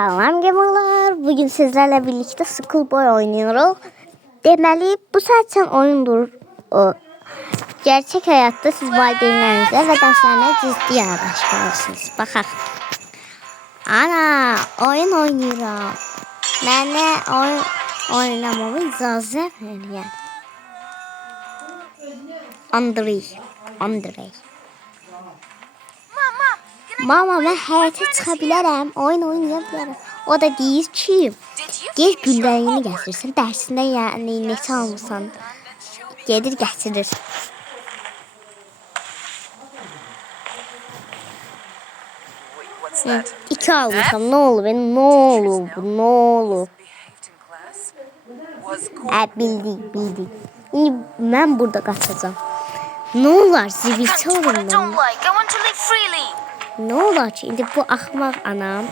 Selam gamerlar. Bugün sizlerle birlikte Schoolboy oynuyoruz. Demeli bu zaten oyundur. O. Gerçek hayatta siz valideynlerinize ve derslerine ciddi yaklaşmalısınız. Bakın. Ana oyun oynuyorum. Ben de oyun oynamamı icazet verin. Andrei. Mama ben həyata çıxa bilərəm, oyun oynaya bilərəm. O da deyir ki, gel gülləyini gətirsin, dərsində yəni neçə almısan, gedir gətirir. İki almışam, ne olur benim, ne olur. Bildik. İndi mən burada qaçacağım. Ne olar zibilçi olun mən. Ne olar ki, indi bu axmaq anam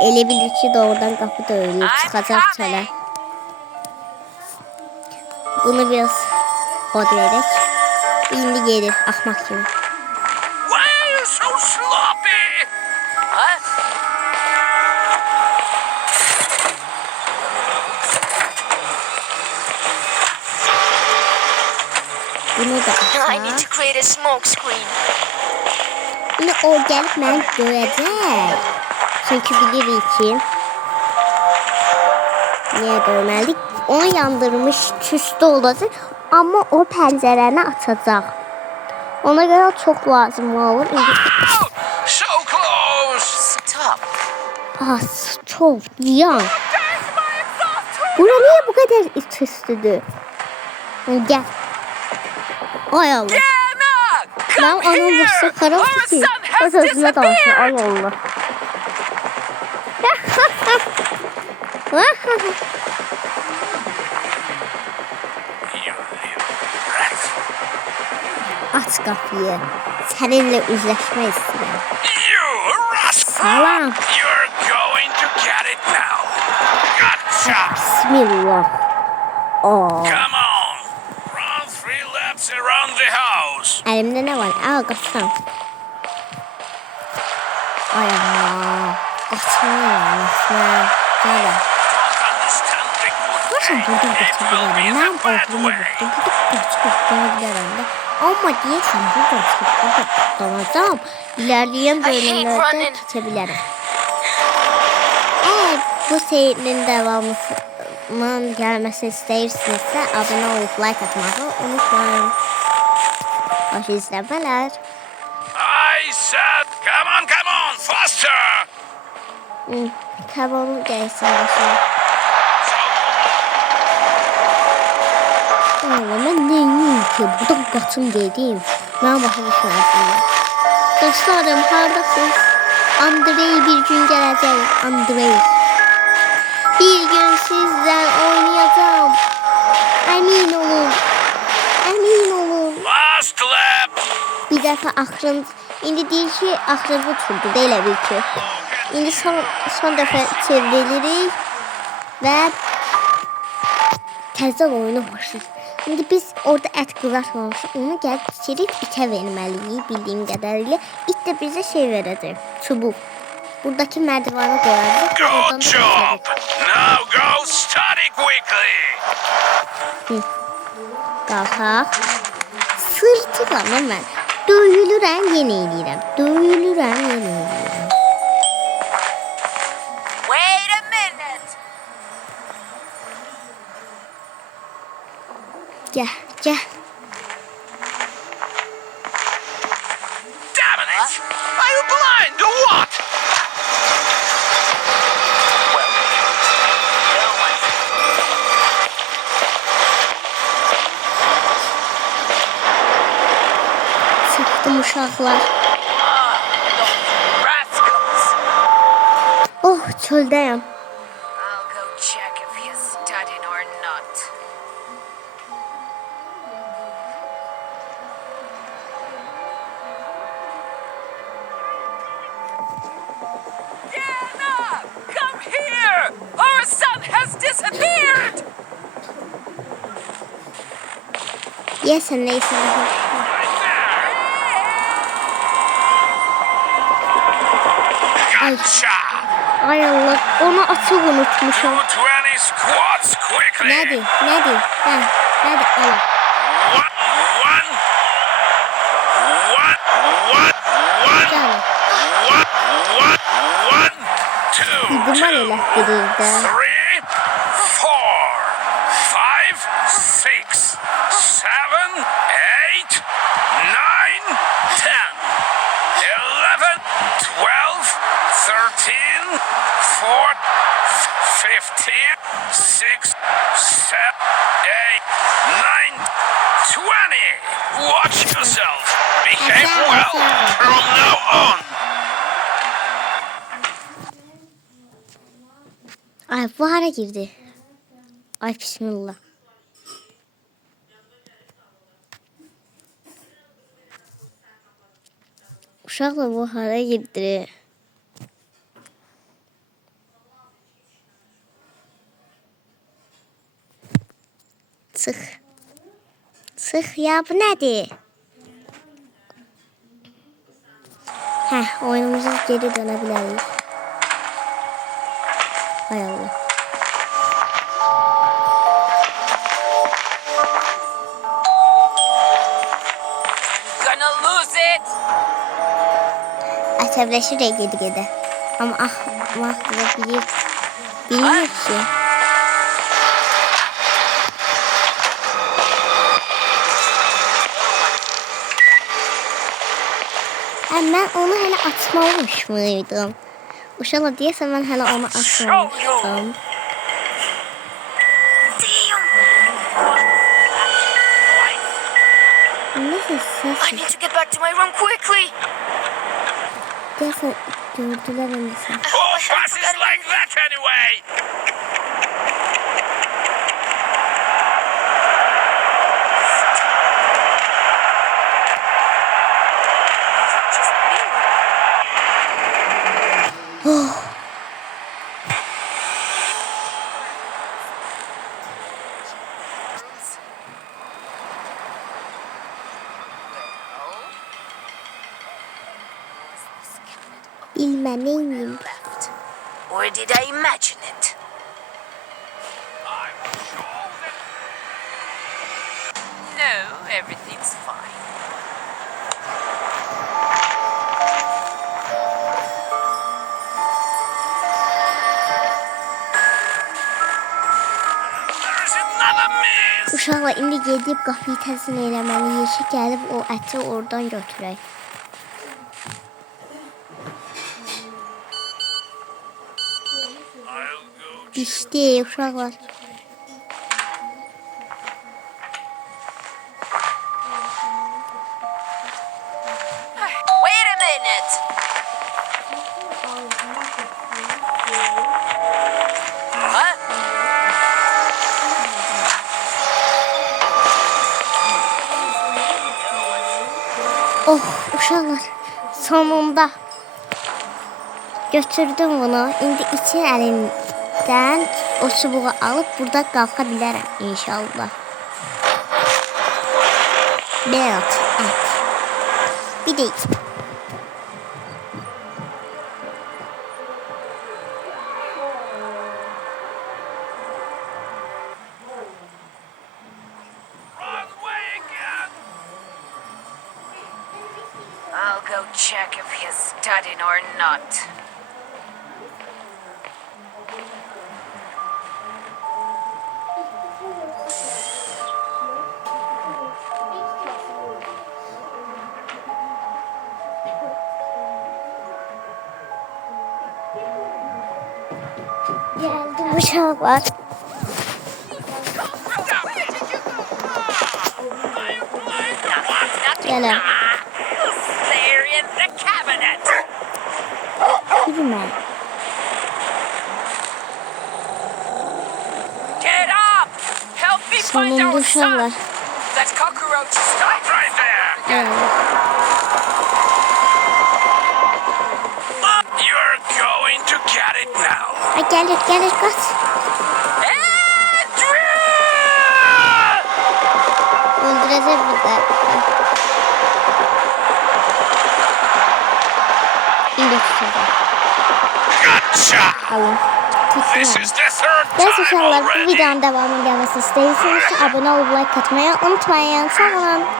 elə bilir ki, doğrudan qapı döyülür, çıxacaq çölə. Bunu biraz od verək. İndi gelir, axmaq kimi. Bunu da axmaq. Yine o gelip beni dövecek. Çünkü bilirik ki niye dövməlik? Onu yandırmış, küstü olacak ama o pəncərəni açacaq. Ona göre çok lazım olur. So close. Çok ziyan. Bura niye bu kadar üstüdür? Gel. Ay Allah. Ben onun başı karanlık değil. O sözüne danışıyor. Ay Allah. Aç kapıyı. Seninle üzleşme istedim. Salam. Bismillah. Come on. Run 3 laps around the house. Elimde ne var? Al kaçsam. Ay Allah. Kaçmıyor. Gel. Nasıl buradan kaçabilirim? Ben oğlumu buldum. Gidip kaçabilirim de. Ama diyesem buradan çıkıp tutlanacağım. İlerleyen bölümlerde geçebilirim. Eğer bu serinin devamının gelmesini istəyirsinizsə, abone olup like atmağı unutmayın. Hoş izlemeler. I said, come on, faster. Kabul gelsin başına. Allah ben neyim ki? Buradan kaçım dedim. Ben başa düşmezdim. Dostlarım haradasınız? Andrei bir gün gelecek. Andrei. Bir gün sizden oynayacağım. Emin olun. Last lap. Bir defa axırın, indi deyir ki, axırıncı turdu, elə bil ki. İndi son dəfə çevrilik və təzə oyuna başlayır. İndi biz orada ət qızartmamışıq, onu gəlib içirib itə verməliyik bildiyim qədərilə. İt də bizə şey verəcək, çubuq. Buradakı mərdivanı qoyacaq. Good job. Now go study quickly. Qalxaq. Sırtıqam mən. Döyülürəm, yenə eləyirəm. Wait a minute. Gel. Damn it. Are you blind or what? Sıxdım uşaqlar. Rascals. Oh, çöldəyəm. I'll go check if he's studying or not. Diana, come here! Our son has disappeared! Yesen neyse. Gotcha. Ay Allah, onu açık unutmuşum. 220 squats quickly. Nədir? Nədir? Hə, nədir? Ala. One. Gəl. Two. İdman elətdirir də. 3, 4, 5, 6, 7, 8, 9, 10, 11, 12, 13, 14, 15, 16, 17, 18, 19, 20. Watch yourself. Behave well from now on. Ay bu hara girdi. Ay bismillah. Uşaqla bu hara girdi. Çıx. Çıx ya, bu nədir? Heh, oyunumuza geri dönə bilərik. Hay Allah. Gonna lose it. Əsəbləşirək gedi-gedə. Amma axmaqdır bilir ki. Mən onu hələ açmamış mıydım? Uşaqla deyəsən mən hələ onu açmamışdım. Nəsə səs? I need to get back to my room quickly. Deyəsən gördülər indi sən. Who passes like that anyway? Just be Bilməliyim. left. Or did I imagine it? No, everything's fine. There's another miss. Uşaqla indi gedib qapıyı təzmin eləməliyik ki, gəlib o əti oradan götürək. I'll go. Dişdi uşaqlar. Wait a minute. Huh? Oh uşaqlar, sonunda götürdüm bunu. İndi iki əlimdən o çubuğu alıb burada qalxa bilərəm inşallah. Bir at. Bir de iki. Wrong way again. I'll go check if he's studying or not. Geldim uşaqlar. Gələm. They're in the cabinet. Yürümə. Get up! Help me find Sonunda our uşaqlar. son. That cockroach stop Right there. Evet. You're going to get it now. Ay, gəlir, qaç. Andrew! Öldürəcək burada. İndi tutacaq. Gotcha! Allah. This Tuttum. is the third Neyse time uşaqlar bu already. videonun devamını gelmesi isterseniz abone olup like atmayı unutmayın. Sağ olun.